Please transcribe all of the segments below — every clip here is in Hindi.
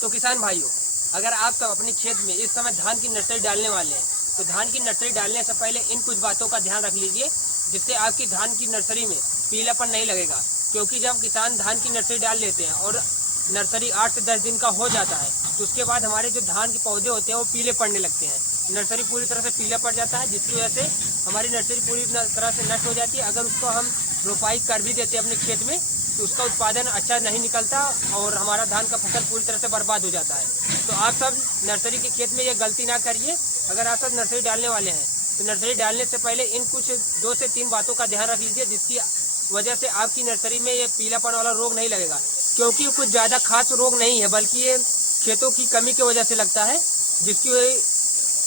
तो किसान भाइयों, अगर आप सब अपने खेत में इस समय धान की नर्सरी डालने वाले हैं तो धान की नर्सरी डालने से पहले इन कुछ बातों का ध्यान रख लीजिए, जिससे आपकी धान की नर्सरी में पीलापन नहीं लगेगा। क्योंकि जब किसान धान की नर्सरी डाल लेते हैं और नर्सरी 8 से 10 दिन का हो जाता है तो उसके बाद हमारे जो धान के पौधे होते हैं वो पीले पड़ने लगते हैं। नर्सरी पूरी तरह से पीला पड़ जाता है, जिसकी वजह से हमारी नर्सरी पूरी तरह से नष्ट हो जाती है। अगर उसको हम रोपाई कर भी देते हैं अपने खेत में तो उसका उत्पादन अच्छा नहीं निकलता और हमारा धान का फसल पूरी तरह से बर्बाद हो जाता है। तो आप सब नर्सरी के खेत में ये गलती ना करिए। अगर आप सब नर्सरी डालने वाले हैं तो नर्सरी डालने से पहले इन कुछ 2 से 3 बातों का ध्यान रख लीजिए, जिसकी वजह से आपकी नर्सरी में ये पीलापन वाला रोग नहीं लगेगा। क्योंकि कुछ ज़्यादा खास रोग नहीं है, बल्कि ये खेतों की कमी की वजह से लगता है, जिसकी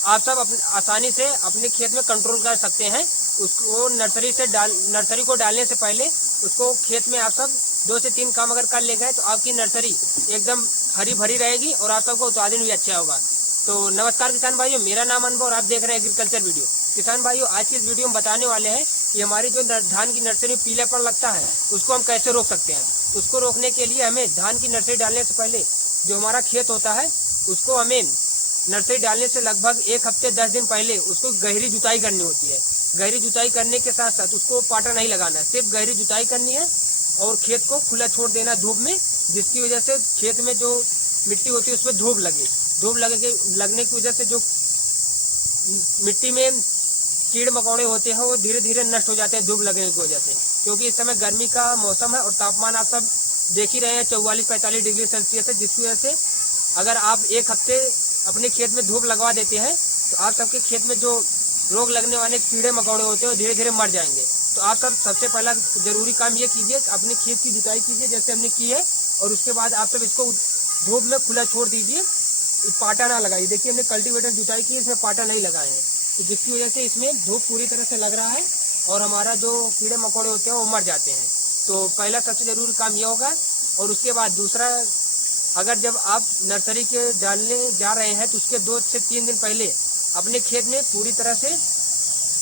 आप सब आसानी से अपने खेत में कंट्रोल कर सकते हैं। उसको नर्सरी को डालने से पहले उसको खेत में आप सब 2 से 3 काम अगर कर ले गए तो आपकी नर्सरी एकदम हरी भरी रहेगी और आप सबको उत्पादन भी अच्छा होगा। तो नमस्कार किसान भाइयों, मेरा नाम अनुभव और आप देख रहे हैं एग्रीकल्चर वीडियो। किसान भाइयों, आज की इस वीडियो में बताने वाले हैं कि हमारी जो धान की नर्सरी में पीलापन लगता है उसको हम कैसे रोक सकते हैं। उसको रोकने के लिए हमें धान की नर्सरी डालने से पहले जो हमारा खेत होता है उसको हमें नर्सरी डालने से लगभग 1 हफ्ते 10 दिन पहले उसको गहरी जुताई करनी होती है। गहरी जुताई करने के साथ साथ उसको पाटा नहीं लगाना है, सिर्फ गहरी जुताई करनी है और खेत को खुला छोड़ देना धूप में, जिसकी वजह से खेत में जो मिट्टी होती है उसमें धूप लगने की वजह से जो मिट्टी में कीड़ मकोड़े होते हैं वो धीरे धीरे नष्ट हो जाते हैं धूप लगने की वजह से। क्योंकि इस समय गर्मी का मौसम है और तापमान आप सब देख ही रहे हैं 44-45 डिग्री सेल्सियस है, जिसकी वजह से अगर आप 1 हफ्ते अपने खेत में धूप लगवा देते हैं तो आप सबके खेत में जो रोग लगने वाले कीड़े मकोड़े होते हैं वो धीरे धीरे मर जाएंगे। तो आप सब सबसे पहला जरूरी काम ये कीजिए, अपने खेत की जुताई कीजिए जैसे हमने की है, और उसके बाद आप सब इसको धूप में खुला छोड़ दीजिए। पाटा ना लगाइए। देखिए हमने कल्टीवेटर जुताई की, इसमें पाटा नहीं लगाए हैं, तो जिसकी वजह से इसमें धूप पूरी तरह से लग रहा है और हमारा जो कीड़े मकोड़े होते हैं वो मर जाते हैं। तो पहला सबसे जरूरी काम ये होगा। और उसके बाद दूसरा, अगर जब आप नर्सरी के डालने जा रहे हैं तो उसके 2 से 3 दिन पहले अपने खेत में पूरी तरह से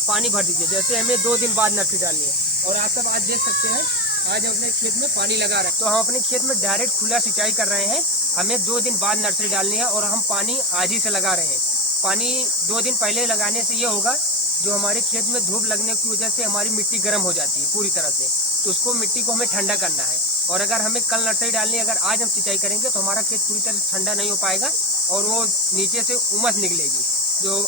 पानी भर दीजिए। जैसे हमें 2 दिन बाद नर्सरी डालनी है और आप सब आज देख सकते हैं आज हम अपने खेत में पानी लगा रहे हैं, तो हम अपने खेत में डायरेक्ट खुला सिंचाई कर रहे हैं। हमें 2 दिन बाद नर्सरी डालनी है और हम पानी आज ही से लगा रहे हैं। पानी 2 दिन पहले लगाने से ये होगा, जो हमारे खेत में धूप लगने की वजह से हमारी मिट्टी गर्म हो जाती है पूरी तरह से, तो उसको मिट्टी को हमें ठंडा करना है। और अगर हमें कल नर्सरी डालनी है, अगर आज हम सिंचाई करेंगे तो हमारा खेत पूरी तरह से ठंडा नहीं हो पाएगा और वो नीचे से उमस निकलेगी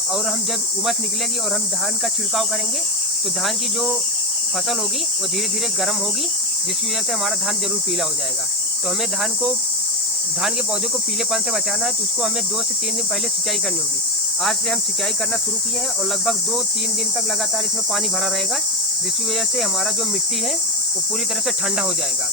और हम जब उमस निकलेगी और हम धान का छिड़काव करेंगे तो धान की जो फसल होगी वो धीरे धीरे गर्म होगी, जिसकी वजह से हमारा धान जरूर पीला हो जाएगा। तो हमें धान के पौधे को पीलेपन से बचाना है, तो उसको हमें 2 से 3 दिन पहले सिंचाई करनी होगी। आज से हम सिंचाई करना शुरू किए हैं और लगभग 2-3 दिन तक लगातार इसमें पानी भरा रहेगा, जिसकी वजह से हमारा जो मिट्टी है वो पूरी तरह से ठंडा हो जाएगा।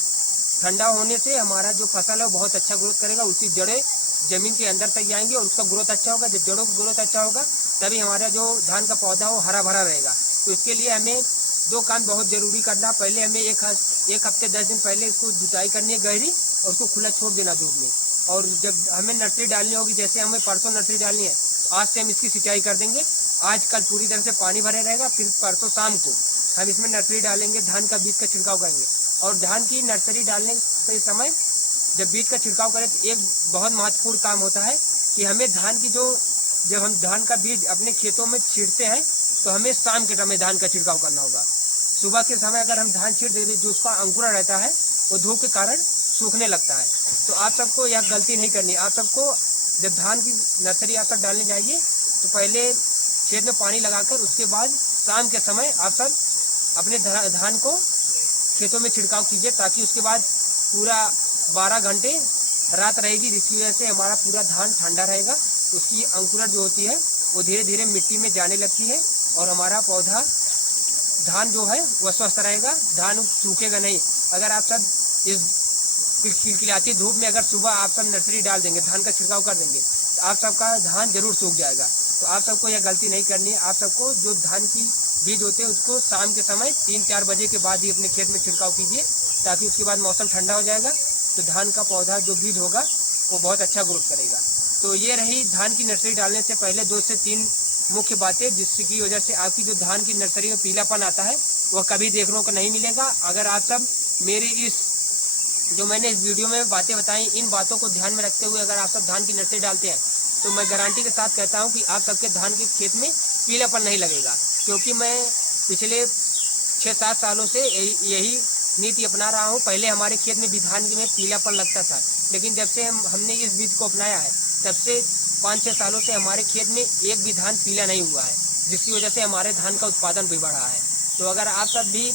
ठंडा होने से हमारा जो फसल है वो बहुत अच्छा ग्रोथ करेगा, उसकी जड़ें जमीन के अंदर तक जाएंगी और उसका ग्रोथ अच्छा होगा। जब जड़ों का ग्रोथ अच्छा होगा तभी हमारा जो धान का पौधा हो हरा भरा रहेगा। तो इसके लिए हमें 2 काम बहुत जरूरी करना। पहले हमें 1 हफ्ते 10 दिन पहले इसको जुताई करनी है गहरी और उसको खुला छोड़ देना धूप में। और जब हमें नर्सरी डालनी होगी, जैसे हमें परसों नर्सरी डालनी है, आज से हम इसकी सिंचाई कर देंगे। आज कल पूरी तरह से पानी भरे रहेगा, फिर परसों शाम को हम इसमें नर्सरी डालेंगे, धान का बीज का छिड़काव करेंगे। और धान की नर्सरी डालने के समय जब बीज का छिड़काव करें तो एक बहुत महत्वपूर्ण काम होता है कि हमें जब हम धान का बीज अपने खेतों में छींटते हैं तो हमें शाम के समय धान का छिड़काव करना होगा। सुबह के समय अगर हम धान छींट देंगे, जो उसका अंकुरण रहता है वो धूप के कारण सूखने लगता है। तो आप सबको यह गलती नहीं करनी। आप सबको जब धान की नर्सरी आप सब डालने जाइए तो पहले खेत में पानी लगाकर उसके बाद शाम के समय आप सब अपने धान को खेतों में छिड़काव कीजिए, ताकि उसके बाद पूरा 12 घंटे रात रहेगी, जिसकी वजह से हमारा पूरा धान ठंडा रहेगा। उसकी अंकुरण जो होती है वो धीरे धीरे मिट्टी में जाने लगती है और हमारा पौधा धान जो है वह स्वस्थ रहेगा, धान सूखेगा नहीं। अगर आप सब इस खिलखिलाती धूप में अगर सुबह आप सब नर्सरी डाल देंगे, धान का छिड़काव कर देंगे, तो आप सबका धान जरूर सूख जाएगा। तो आप सबको यह गलती नहीं करनी है। आप सबको जो धान की बीज होते हैं उसको शाम के समय 3-4 बजे के बाद ही अपने खेत में छिड़काव कीजिए, ताकि उसके बाद मौसम ठंडा हो जाएगा तो धान का पौधा जो बीज होगा वो बहुत अच्छा ग्रोथ करेगा। तो ये रही धान की नर्सरी डालने से पहले 2 से 3 मुख्य बातें, जिसकी वजह से आपकी जो धान की नर्सरी में पीलापन आता है वह कभी देखने को नहीं मिलेगा। अगर आप सब मेरी इस जो मैंने इस वीडियो में बातें बताई, इन बातों को ध्यान में रखते हुए अगर आप सब धान की नर्सरी डालते हैं तो मैं गारंटी के साथ कहता हूं कि आप सबके धान के खेत में पीलापन नहीं लगेगा। क्योंकि मैं पिछले 6-7 सालों से यही नीति अपना रहा हूं। पहले हमारे खेत में भी धान में पीलापन लगता था, लेकिन जब से हमने इस विधि को अपनाया है तब से 5-6 सालों से हमारे खेत में एक भी धान पीला नहीं हुआ है, जिसकी वजह से हमारे धान का उत्पादन भी बढ़ा है। तो अगर आप सब भी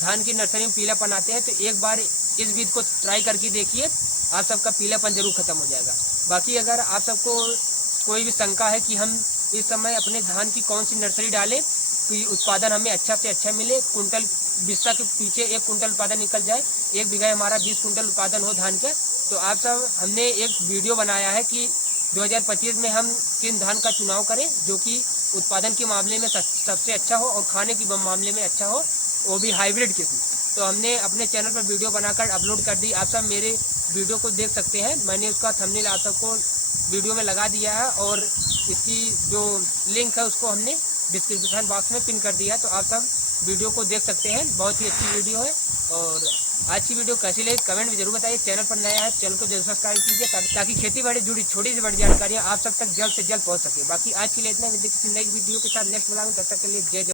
धान की नर्सरी में पीलापन आते हैं तो एक बार इस विधि को ट्राई करके देखिए, आप सबका पीलापन जरूर खत्म हो जाएगा। बाकी अगर आप सबको कोई भी शंका है कि हम इस समय अपने धान की कौन सी नर्सरी डालें कि उत्पादन हमें अच्छा से अच्छा मिले, कुंटल बिस्सा के पीछे 1 कुंटल उत्पादन निकल जाए, 1 बीघा हमारा 20 कुंटल उत्पादन हो धान का, तो आप सब हमने एक वीडियो बनाया है कि 2025 में हम किन धान का चुनाव करें जो कि उत्पादन के मामले में सबसे अच्छा हो और खाने के मामले में अच्छा हो, वो भी हाइब्रिड किस्म। तो हमने अपने चैनल पर वीडियो बनाकर अपलोड कर दी, आप सब मेरे वीडियो को देख सकते हैं। मैंने उसका थंबनेल आप सबको वीडियो में लगा दिया है और इसकी जो लिंक है उसको हमने डिस्क्रिप्शन बॉक्स में पिन कर दिया है, तो आप सब वीडियो को देख सकते हैं। बहुत ही अच्छी वीडियो है और आज की वीडियो कैसी लगी कमेंट में जरूर बताइए। चैनल पर नया है चैनल को जरूर सब्सक्राइब कीजिए ताकि खेती बाड़ी जुड़ी छोटी से बड़ी जानकारियाँ आप सब तक जल्द से जल्द पहुँच सके। बाकी आज के लिए इतना, किसी नई वीडियो के साथ नेक्स्ट मिलाऊंगा, तब तक के लिए जय जय।